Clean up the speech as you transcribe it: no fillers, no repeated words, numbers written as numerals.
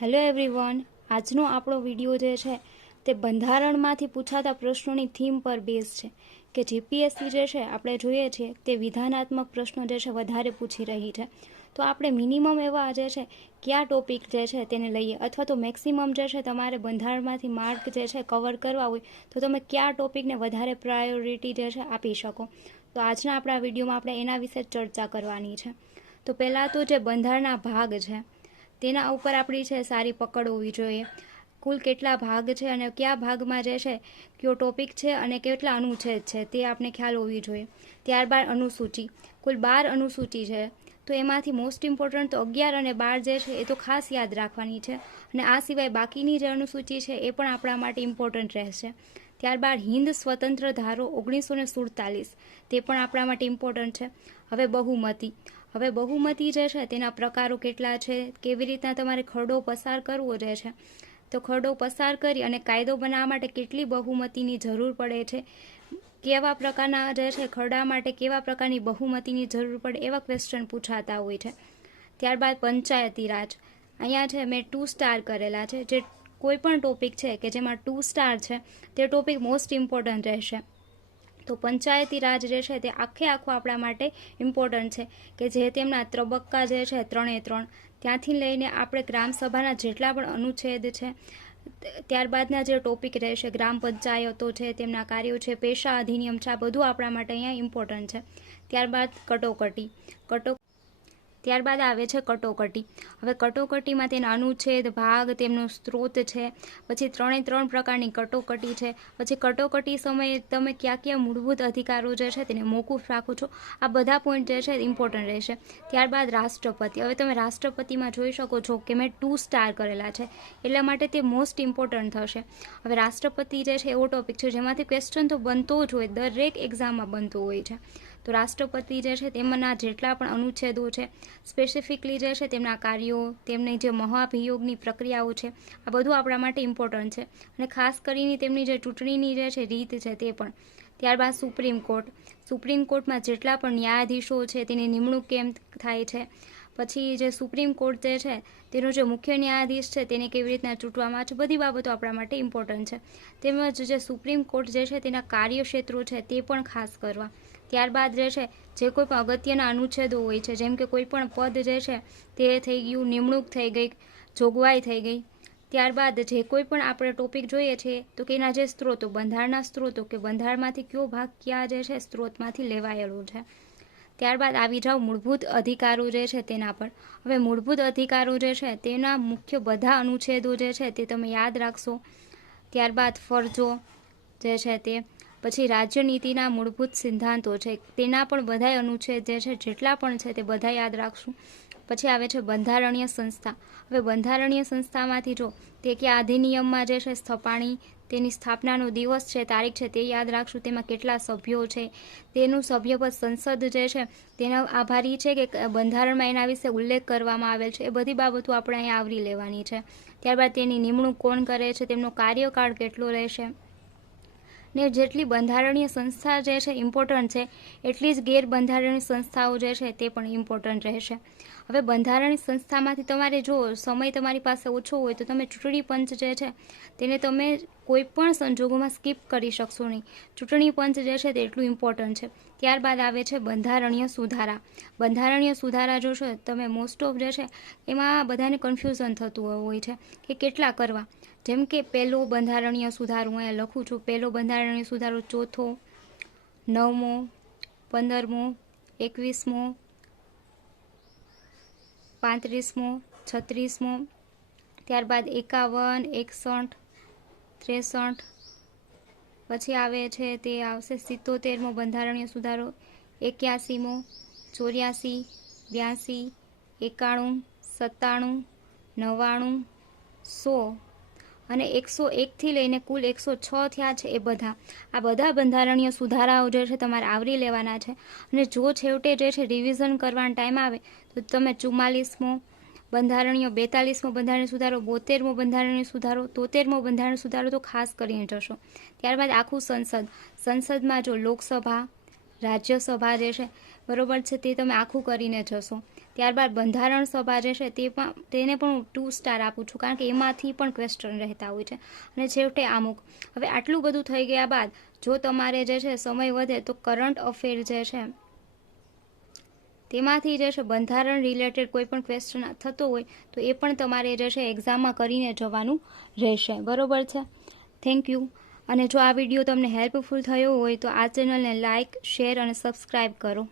Hello everyone, આજનો આપણો video જે છે તે બંધારણમાંથી પૂછાતા પ્રશ્નોની થીમ પર બેઝ છે કે જીપીએસસી જે છે આપણે જોઈએ છીએ તે વિધાનાત્મક પ્રશ્નો જે છે વધારે પૂછી રહી છે. તો આપણે મિનિમમ એવા જે છે કયા ટોપિક જે છે તેને લઈએ, અથવા તો મેક્સિમમ જે છે તમારે બંધારણમાંથી માર્ક જે છે કવર કરવા હોય તો તમે કયા ટોપિકને વધારે પ્રાયોરિટી જે છે આપી શકો. તો આજના આપણા વિડીયોમાં આપણે એના વિશે ચર્ચા કરવાની છે. તો પહેલાં તો જે બંધારણના ભાગ છે તેના ઉપર આપણી છે સારી પકડ હોવી જોઈએ. કુલ કેટલા ભાગ છે અને કયા ભાગમાં જે છે કયો ટોપિક છે અને કેટલા અનુચ્છેદ છે તે આપણે ખ્યાલ હોવી જોઈએ. ત્યારબાદ અનુસૂચિ, કુલ 12 અનુસૂચિ છે. તો એમાંથી મોસ્ટ ઇમ્પોર્ટન્ટ તો 11 અને 12 જે છે એ તો ખાસ યાદ રાખવાની છે, અને આ સિવાય બાકીની જે અનુસૂચિ છે એ પણ આપણા માટે ઇમ્પોર્ટન્ટ રહેશે. ત્યારબાદ હિન્દ સ્વતંત્ર ધારો 1947 તે પણ આપણા માટે ઇમ્પોર્ટન્ટ છે. હવે બહુમતી જે છે તેના પ્રકારો કેટલા છે, કેવી રીતના તમારે ખરડો પસાર કરવો જે છે, તો ખરડો પસાર કરી અને કાયદો બનાવવા માટે કેટલી બહુમતીની જરૂર પડે છે, કેવા પ્રકારના જે છે ખરડા માટે કેવા પ્રકારની બહુમતીની જરૂર પડે, એવા ક્વેશ્ચન પૂછાતા હોય છે. ત્યારબાદ પંચાયતી રાજ, અહીંયા છે મેં 2 સ્ટાર કરેલા છે. જે કોઈ પણ ટોપિક છે કે જેમાં 2 સ્ટાર છે તે ટોપિક મોસ્ટ ઇમ્પોર્ટન્ટ રહેશે. તો પંચાયતી રાજ જે છે તે આખે આખું આપણા માટે ઇમ્પોર્ટન્ટ છે, કે જે તેમના તબક્કા જે છે 3 ત્યાંથી લઈને આપણે ગ્રામસભાના જેટલા પણ અનુચ્છેદ છે, ત્યારબાદના જે ટોપિક રહેશે, ગ્રામ પંચાયતો છે, તેમના કાર્યો છે, પેશા અધિનિયમ છે, આ બધું આપણા માટે અહીંયા ઇમ્પોર્ટન્ટ છે. ત્યારબાદ આવે છે કટોકટી. હવે કટોકટીમાં તેના અનુચ્છેદ, ભાગ, તેમનો સ્ત્રોત છે, પછી 3 પ્રકારની કટોકટી છે, પછી કટોકટી સમયે તમે કયા મૂળભૂત અધિકારો જે છે તેને મોકૂફ રાખો છો, આ બધા પોઈન્ટ જે છે ઇમ્પોર્ટન્ટ રહેશે. ત્યારબાદ રાષ્ટ્રપતિ. હવે તમે રાષ્ટ્રપતિમાં જોઈ શકો છો કે મેં 2 સ્ટાર કરેલા છે, એટલા માટે તે મોસ્ટ ઇમ્પોર્ટન્ટ થશે. હવે રાષ્ટ્રપતિ જે છે એવો ટોપિક છે જેમાંથી ક્વેશ્ચન તો બનતો જ હોય, દરેક એક્ઝામમાં બનતો હોય છે. તો રાષ્ટ્રપતિ જે છે તેમના જેટલા પણ અનુચ્છેદો છે, સ્પેસિફિકલી જે છે તેમના કાર્યો, તેમની જે મહાભિયોગની પ્રક્રિયાઓ છે, આ બધું આપણા માટે ઇમ્પોર્ટન્ટ છે, અને ખાસ કરીને તેમની જે ચૂંટણીની જે છે રીત છે તે પણ. ત્યારબાદ સુપ્રીમ કોર્ટમાં જેટલા પણ ન્યાયાધીશો છે તેની નિમણૂક કેમ થાય છે, પછી જે સુપ્રીમ કોર્ટ જે છે તેનો જે મુખ્ય ન્યાયાધીશ છે તેને કેવી રીતના ચૂંટવામાં છે, બધી બાબતો આપણા માટે ઇમ્પોર્ટન્ટ છે. તેમજ જે સુપ્રીમ કોર્ટ જે છે તેના કાર્યક્ષેત્રો છે તે પણ ખાસ કરવા. ત્યારબાદ જે કોઈ પણ અગત્યના અનુચ્છેદો હોય છે, જેમ કે કોઈ પણ પદ જે છે તે થઈ ગયું, નિમણૂક થઈ ગઈ, જોગવાઈ થઈ ગઈ. ત્યારબાદ જે કોઈ પણ આપણે ટોપિક જોઈએ છે તો કે એના જે સ્ત્રોતો, બંધારણના સ્ત્રોતો, કે બંધારણમાંથી કયો ભાગ ક્યાં જે છે સ્ત્રોતમાંથી લેવાયેલો છે. ત્યારબાદ આવી જાઓ મૂળભૂત અધિકારો જે છે તેના પર. હવે મૂળભૂત અધિકારો જે છે તેના મુખ્ય બધા અનુચ્છેદો જે છે તે તમે યાદ રાખશો. ત્યારબાદ ફરજો જે છે તે, પછી રાજ્યનીતિના મૂળભૂત સિદ્ધાંતો છે તેના પણ બધા અનુચ્છેદ જે છે જેટલા પણ છે તે બધા યાદ રાખશું. પછી આવે છે બંધારણીય સંસ્થા. હવે બંધારણીય સંસ્થામાંથી જો તે કે અધિનિયમમાં જે છે સ્થપાણી, તેની સ્થાપનાનો દિવસ છે, તારીખ છે તે યાદ રાખશું. તેમાં કેટલા સભ્યો છે, તેનું સભ્યપદ સંસદ જે છે તેના આભારી છે કે બંધારણમાં એના વિશે ઉલ્લેખ કરવામાં આવેલ છે, એ બધી બાબતો આપણે અહીંયા આવરી લેવાની છે. ત્યારબાદ તેની નિમણૂક કોણ કરે છે, તેમનો કાર્યકાળ કેટલો રહેશે, ને જેટલી બંધારણીય સંસ્થા જે છે ઇમ્પોર્ટન્ટ છે એટલી જ ગેરબંધારણીય સંસ્થાઓ જે છે તે પણ ઇમ્પોર્ટન્ટ રહેશે. હવે બંધારણીય સંસ્થામાંથી તમારે જો સમય તમારી પાસે ઓછો હોય તો તમે ચૂંટણી પંચ જે છે તેને તમે કોઈ પણ સંજોગોમાં સ્કીપ કરી શકશો નહીં. ચૂંટણી પંચ જે છે તે એટલું ઇમ્પોર્ટન્ટ છે. ત્યારબાદ આવે છે બંધારણીય સુધારા જોશો તમે, મોસ્ટ ઓફ જે છે એમાં બધાને કન્ફ્યુઝન થતું હોય છે કે કેટલા કરવા. જેમ કે પહેલો બંધારણીય સુધારો હું અહીંયા લખું છું, પહેલો બંધારણીય સુધારો, ચોથો, 9મો, 15મો, 21મો, 35મો, 36મો, ત્યારબાદ 51, 61, 63, પછી આવે છે તે આવશે 77મો બંધારણીય સુધારો, 81મો, 84, 82, 91, 97, 99, 100 અને 101 થી લઈને કુલ 106 થયા છે. આ બધા બંધારણીય સુધારાઓ જે છે તમારે આવરી લેવાના છે. અને જો છેવટે જે છે રિવિઝન કરવાનો ટાઈમ આવે તો તમે 44મો બંધારણીય, 42મો બંધારણીય સુધારો, 72મો બંધારણીય સુધારો, 73મો બંધારણીય સુધારો તો ખાસ કરીને જશો. ત્યારબાદ આખું સંસદમાં જો લોકસભા, રાજ્યસભા જે છે, બરોબર છે, તે તમે આખું કરીને જશો. ત્યારબાદ બંધારણ સભા જે છે તેને પણ હું 2 સ્ટાર આપું છું, કારણ કે એમાંથી પણ ક્વેશ્ચન રહેતા હોય છે. અને છેવટે આમુખ. હવે આટલું બધું થઈ ગયા બાદ જો તમારે જે છે સમય વધે તો કરંટ અફેર જે છે તેમાંથી જે છે બંધારણ રિલેટેડ કોઈ પણ ક્વેશ્ચન થતો હોય તો એ પણ તમારે જે છે એક્ઝામમાં કરીને જવાનું રહેશે. બરોબર છે. Thank you. અને જો આ વિડીયો તમને હેલ્પફુલ થયો હોય તો આ ચેનલને લાઇક, શેર અને સબસ્ક્રાઈબ કરો.